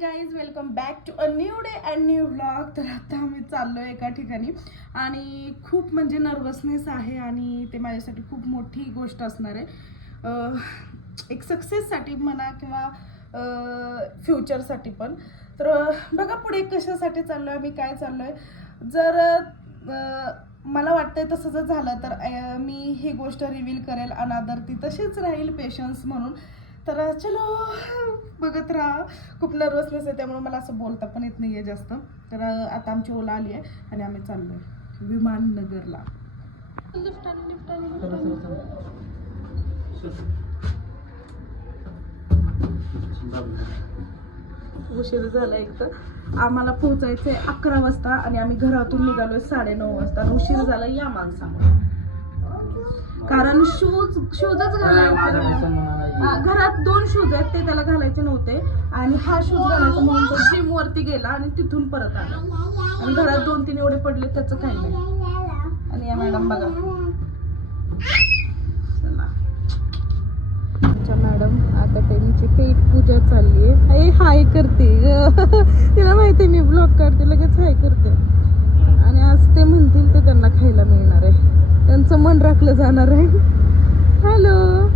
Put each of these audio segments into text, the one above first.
Guys welcome back to a new day and new vlog तर आता आम्ही चाललो आहे एका ठिकाणी. आणि खूप म्हणजे नर्वसनेस आहे आणि ते माझ्यासाठी खूप मोठी गोष्ट असणार आहे. एक सक्सेससाठी म्हणा किंवा फ्युचरसाठी पण. तर बघा पुढे कशासाठी चाललो आहे मी काय चाललो आहे जर मला वाटतंय तसं जर झालं तर मी ही गोष्ट रिव्हील करेल. अनादर ती तशीच राहील पेशन्स म्हणून. तर चलो बघत राहा. खूप नर्वसनेस आहे त्यामुळे मला असं बोलता पण येत नाही आहे जास्त. तर आता आमची ओला आली आहे आणि आम्ही चाललो आहे विमाननगरला. उशीर झाला एक तर. आम्हाला पोहोचायचंय अकरा वाजता आणि आम्ही घरातून निघालोय साडेनऊ वाजता आणि उशीर झाला या माणसामुळे. कारण शूज शूजच घालायचे. घरात दोन शूज आहेत ते त्याला घालायचे नव्हते. आणि हा शूज घालायचा म्हणून तो जिम वरती गेला आणि तिथून परत आला. आणि घरात दोन तीन एवढे पडले त्याचं काही नाही. आणि या मॅडम बघा. आमच्या मॅडम आता त्यांची पेट पूजा चालली आहे. हाय करते तिला माहिती आहे मी ब्लॉग काढते लगेच हाय करते. आणि आज ते म्हणतील ते त्यांना खायला मिळणार आहे. त्यांचं मन राखलं जाणार आहे. हॅलो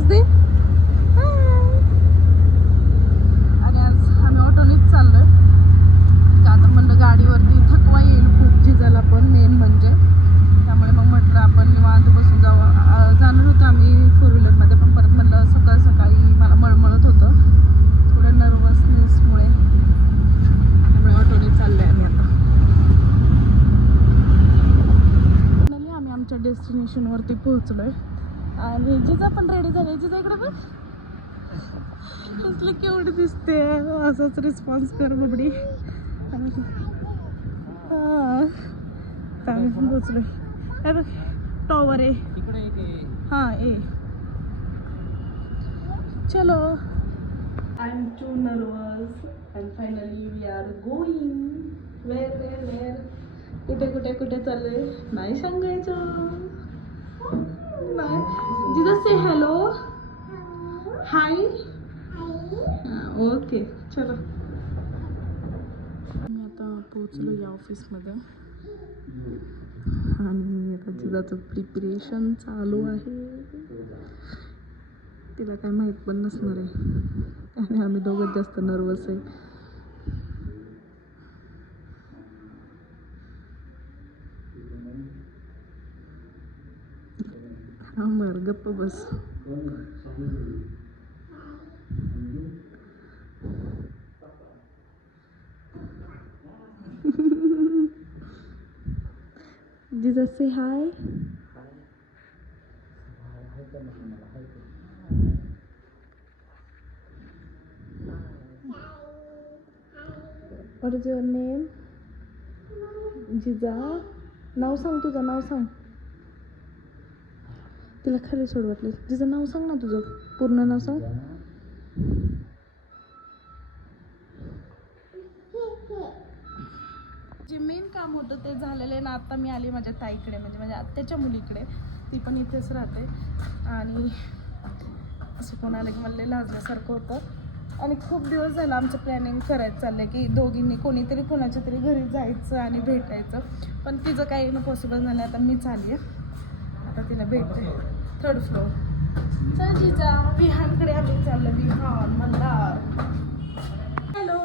दे आणि आज आम्ही ऑटोनेच चाललोय. का आता म्हणलं गाडीवरती थकवा येईल खूप जिजाला पण मेन म्हणजे. त्यामुळे मग म्हटलं आपण निवांत बसून जावं. जाणार होतो आम्ही फोर व्हीलरमध्ये पण परत म्हणलं सकाळ सकाळी मला मळमळत होतं. थोडं नर्वसनेसमुळे त्यामुळे ऑटोने चाललोय आम्ही आता. Finally आम्ही आमच्या डेस्टिनेशनवरती पोहोचलोय. आणि जिजा पण रेडी झाले जिजा इकडे बघ. कसलं केवढी दिसते असाच रिस्पॉन्स कर बबडी. हा तर आम्ही पण हे बघ टॉवर आहे. हां ए. चलो. I am too nervous and finally we are going where where where कुठे कुठे कुठे चालले नाही सांगायचं. ओके चलो. मी आता पोचलो या ऑफिसमध्ये. आणि आता जिजाचं प्रिपरेशन चालू आहे. तिला काय माहीत पण नसणार आहे. आणि आम्ही दोघंच जास्त नर्वस आहे. हा मर गप्प बस जिजा से हाय What is your name? जिजा नाव सांग तुझं नाव सांग. तिला खरे सोड वाटले नाव सांग ना तुझं. पूर्ण नाव सांग. जे मेन काम होतं ते झालेलं आहे. ना आत्ता मी आली माझ्या ताईकडे म्हणजे माझ्या आत्याच्या मुलीकडे. ती पण इथेच राहते. आणि असं कोण आलं की मला लाजल्यासारखं होतं. आणि खूप दिवस झालं आमचं प्लॅनिंग करायचं चाललं की दोघींनी कोणीतरी कोणाच्या तरी घरी जायचं आणि भेटायचं. पण तिचं काही ना पॉसिबल झालं आता मीच आली आहे. आता तिला भेटते. थर्ड फ्लोअर चल जिजा विहानकडे आम्ही चाललं. विहान मला हॅलो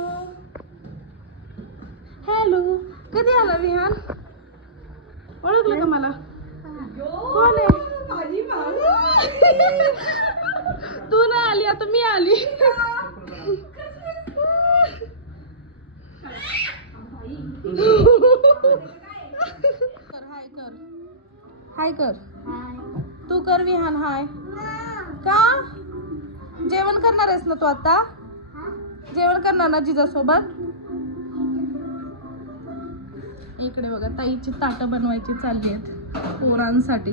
हॅलो कधी आला विहान लागलं का मला? कोण आहे? तू नाही आली आता मी आली. कर हाय कर. हाय कर. तू कर विहान हाय. का? जेवण करणार आहेस ना तू आता? जेवण करणार ना जिजासोबत? इकडे बघा ताईची ताटं बनवायची चालली आहेत पोरांसाठी.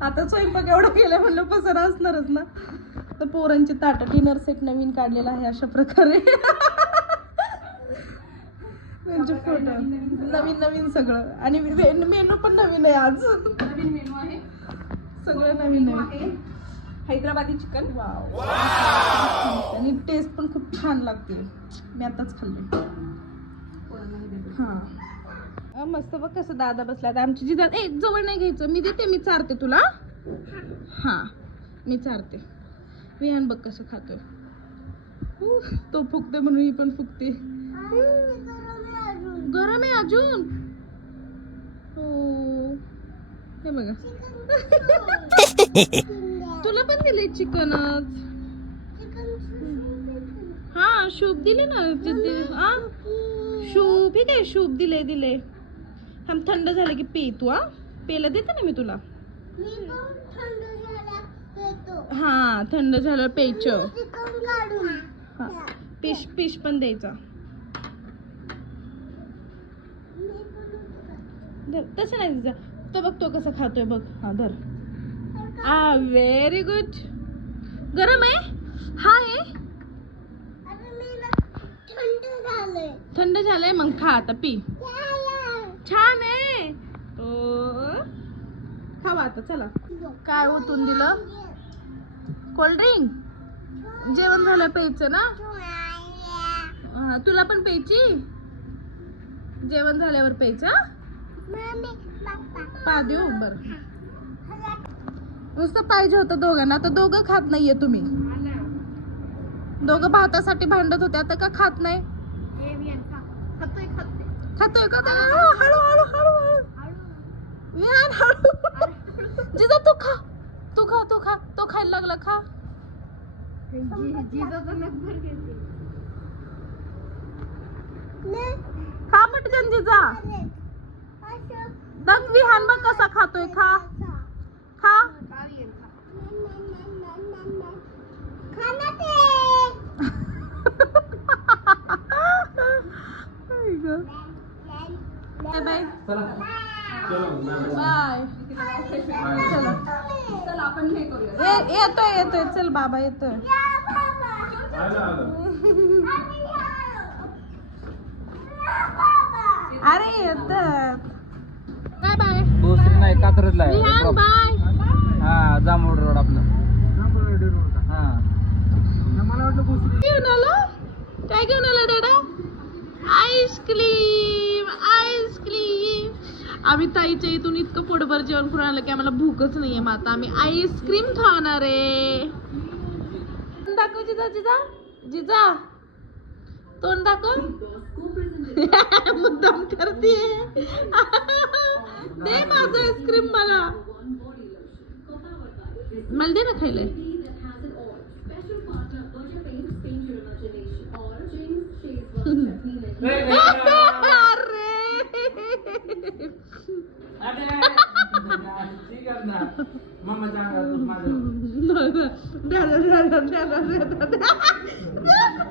आता स्वयंपाक एवढा केला म्हणलं पसर असणारच ना. तर पोरांची ताटं डिनर सेट नवीन काढलेला आहे अशा प्रकारे. त्यांचे फोटो नवीन नवीन सगळं. आणि मेनू पण नवीन आहे आज. नवीन मेनू आहे. सगळं नवीन नवीन आहे. हैदराबादी चिकन. वाव. खूप छान लागते. मी आताच खाल्ले हा. मस्त बघ कसं दादा बसला आमची जिजा ए जवळ नाही घ्यायचं. मी देते मी चारते तुला. हा. मी चारते. विहान बघ कसं खातोय. तो फुकते म्हणून ही पण फुकते. गरम आहे अजून. हो. हे बघा. तुला पण दिले चिकनच हा शूप दिले ना. हा. शूप हे काय शूप दिले दिले थांब थंड झालं की पी तू हा. पेला देते ना मी तुला. हा थंड झालं हा. पिश पिश पण द्यायचा. धर तसं नाही तिचा तो बघ तो कसा खातोय बघ. हा धर. आ व्हेरी गुड गरम आहे? हा आहे थंड झालंय मग खा आता पी. छान आहे. खावा आता चला. काय ओतून दिलं? कोल्ड्रिंक जेवण झालं प्यायचं ना? तुला पण प्यायची? जेवण झाल्यावर प्यायचं पा देऊ बर. नुसतं पाहिजे होतं दोघांना आता दोघं खात नाहीये तुम्ही. दोघं भातासाठी भांडत होते आता का खात नाही? खातोय का आता? हळू हळू हळू हळू. विहान हळू. जिजा तू खा. तू खा तू खा. तो खायला लागला खा. खा पटकन जिजा. बघ विहान बघ कसा खातोय खा. Bye bye. बाय. चला. ए- येतोय येतोय. चल बाबा येतोय. अरे येतात बाय बाय. दुसरी नाही कात्रजला बाय. हा जांभूळ रोड आपलं. हा. घेऊन आलो. काय घेऊन आला दादा? आईस्क्रीम आम्ही ताईच्या इथून इतकं पोटभर जेवण करून आलं की आम्हाला भूकच नाहीये मग आता आम्ही आईस्क्रीम खाणार आहे. दाखव जिजा जिजा. जिजा. तोंड दाखव. मुद्दाम करते दे माझं आईस्क्रीम मला. मला दे ना खायला. अरे मामाच्या अंगावर माझं द्याला, द्याला, द्याला, द्याला, द्याला.